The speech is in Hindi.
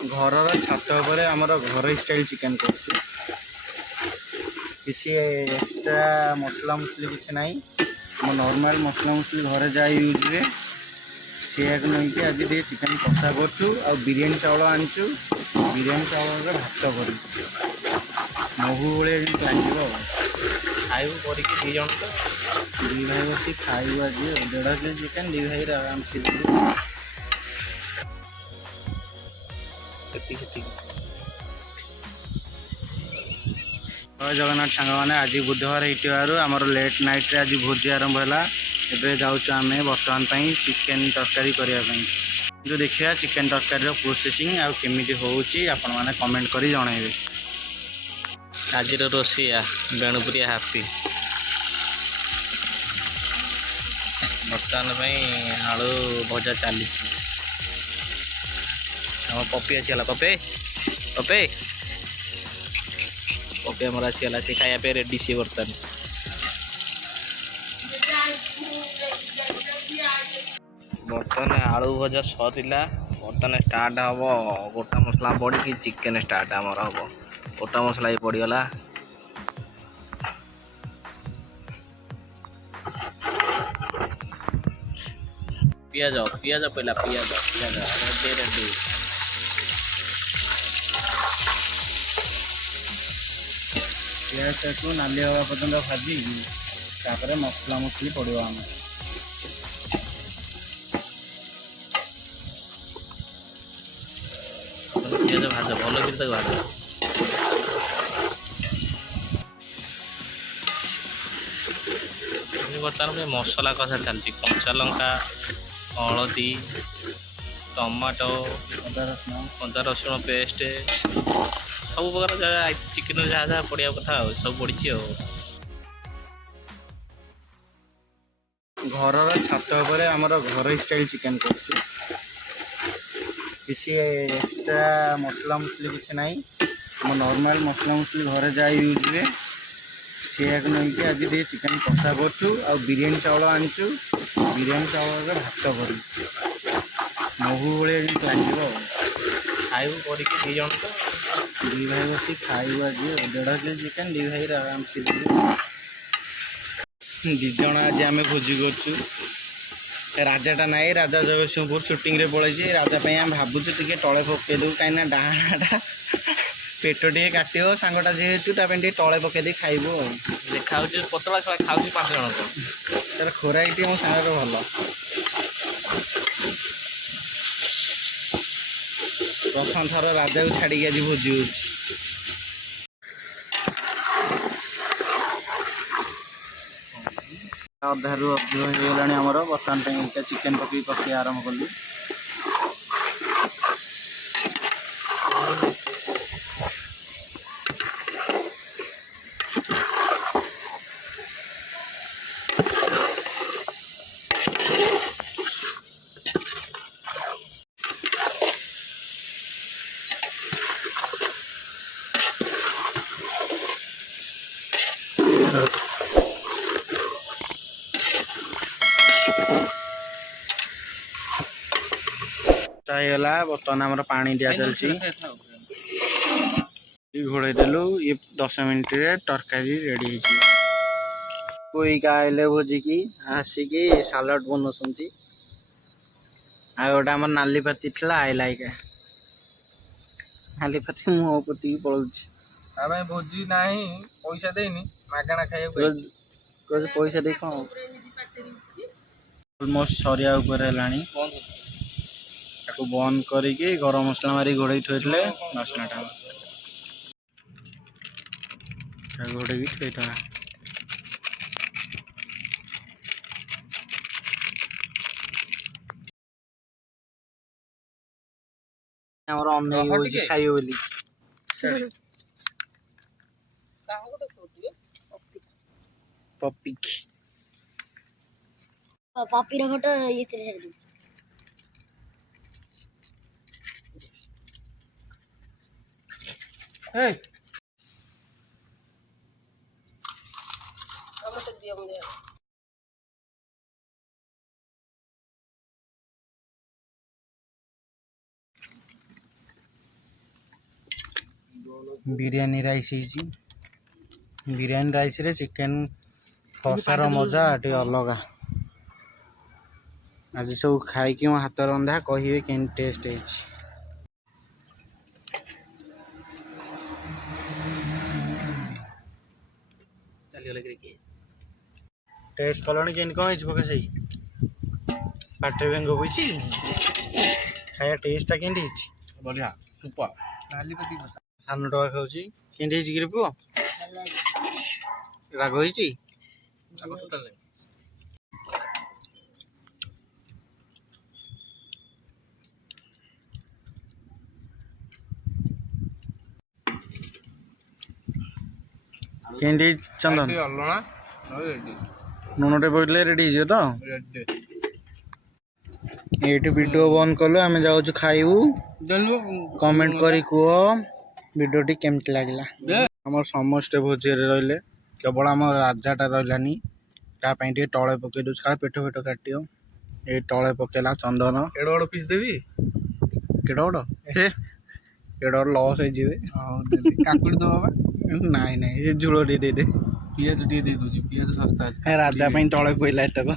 घरर छात पर आमर घर स्टाइल चिकेन कर किसी एक्सट्रा मसला मसली किसी ना आम नॉर्मल मसला मसली घर जहाँ यूज हुए सीक नहीं आज ये चिकेन कषा कर बिरियानी चाउल आनीचु बिरियानी चाउल भात कर महू भाई लगे खाइबू करके दी जन तो दी भाई बस खाइबू आज 1.5 kg चिकेन दी भाई आराम से जय जगन्नाथ सांग मैंने आज बुधवार होइथिबारु आमर लेट नाइट रे आज भोजी आरंभ है एबे जाउछु आमे बर्तमान चिकेन तरकारी करने जो देखिए चिकेन तरकारी प्रोसेसिंग आ केमिति होउची आपण माने कमेंट करी जणाइबे। आज रोसिया बेणुपुरिया हापी बर्तमान आलू भजा चली पपी आसीगला पपे पपे पपे आमर आसीगला से खाया रेडी सी बर्तमान बर्तमान आलू भजा सरीला बर्तमान स्टार्ट हम गोटा मसला पड़ी चिकेन स्टार्ट आमर हम गोटा मसला भी पड़गला पियाज पियाज पहला पियाज पियाज रेडी रेडी पियाज को नाली हवा पर्यटन भाजी तापर मसला मसली पड़ो आम पियाज भाज भल कि भाज बर्तमान मसला कषा चलती कंचा लंका हलदी टमाटो अदा रसुण पेस्ट सब प्रकार जगह चिकेन जहाँ जहाँ पड़ा कथा सब पड़ी घरर छात पर आमर घर स्टाइल चिकेन कर किसी एक्सट्रा मसला मसली किसी ना आम नॉर्मल मसला मसली घर जहाँ यूज हुए सीक नहीं आज ये चिकेन कषा कर बिरियानी चाउल आनीचु बिरियानी चाउल भात कर महू भाई लगे खाइबू करके दी जन तो दी भाई बस खाइबू आज 1.5 kg चिकेन दी भाई आराम से दिज आज आम भोजी कर राजाटा ना राजा जगतसिंहपुर सुटिंग रे पड़े राजा आम भावुँ टे तले पकईदू कहीं डाणा पेट टे काट सांगटा जेहेतु टे तले पकईदे खाइबू देखा पतला छुआ खाऊ 5 जन तार खोराक टे मो सांगर भल प्रथम थर राजा को छाड़ी आज भोजी हो अधारू अधिक होगला आमर बर्तमान चिकेन पकई कषि आरंभ कलु गला बर्तमान आम पानी दिया चलती घोड़े देलु ये 10 मिनट रे तरकारी रेडी कोई आइले भोजी की आसिकी सालाड बनाऊँ आ गोटे आम नाली पाती थी आइला नाली पाती मुह पोती पड़े भोजी ना पैसा देनी मागଣା खाइबा पैसा दे कौन अलमोस्ट सरिया बंद करके गरम मसला मारी घोड़े थोड़े बास्नाटा घोड़े थोड़ा खाइए बोली पपी पपी फोटो ये Hey. ବିରିୟାନୀ ରାଇସ୍ ହେଇଛି। ବିରିୟାନୀ ରାଇସ୍ରେ ଚିକେନ୍ କଷାର ମଜା ଟିକେ ଅଲଗା। ଆଜି ସବୁ ଖାଇକି ମୋ ହାତ ରନ୍ଧା କହିବେ କେମିତି ଟେଷ୍ଟ ହେଇଛି। ଟେଷ୍ଟ କଲଣି କେମିତି କ'ଣ ହେଇଛି ପକା ସେଇ ପାଟିରେ ବେଙ୍ଗ ହୋଇଛି। ଖାଇବା ଟେଷ୍ଟଟା କେମିତି ହେଇଛି? ବଢିଆ ସୁପର। ଡାଲି ପତି ସାନ ଟଙ୍କା ଖାଉଛି କେମିତି ହେଇଛି କିରେ ପୁଅ? ରାଗ ହେଇଛି? କେମିତି ଚନ୍ଦନ? ଅଲଣା ରେଡି ଲୁଣଟେ ପଡ଼ିଲେ ରେଡ଼ି ହେଇଯିବ ତ? ରେଡି ଏଇଠି ଭିଡ଼ିଓ ବନ୍ଦ କଲୁ, ଆମେ ଯାଉଛୁ ଖାଇବୁ। କମେଣ୍ଟ କରି କୁହ ଭିଡ଼ିଓଟି କେମିତି ଲାଗିଲା। ଆମର ସମସ୍ତେ ଭୋଜିରେ ରହିଲେ, କେବଳ ଆମ ରାଜାଟା ରହିଲାନି। ତା ପାଇଁ ଟିକେ ତଳେ ପକେଇ ଦେଉଛି, କାଳେ ପେଟ କାଟିବ। ଏଇ ତଳେ ପକେଇଲା ଚନ୍ଦନ। ଏଡ ବଡ ପିସ୍ ଦେବି? କେଡ ବଡ଼? କେଡ ବଡ଼ ଲସ୍ ହେଇଯିବେ। କାକୁଡି ଦବା ବା। ନାଇଁ ନାଇଁ, ସେ ଝୁଳ ଟିକେ ଦେଇଦେ। ପିଆଜ ଟିକେ ଦେଇ ଦଉଛି, ପିଆଜ ଶସ୍ତା ଅଛି। ରାଜା ପାଇଁ ତଳେ ପଇଲା ଏତକ।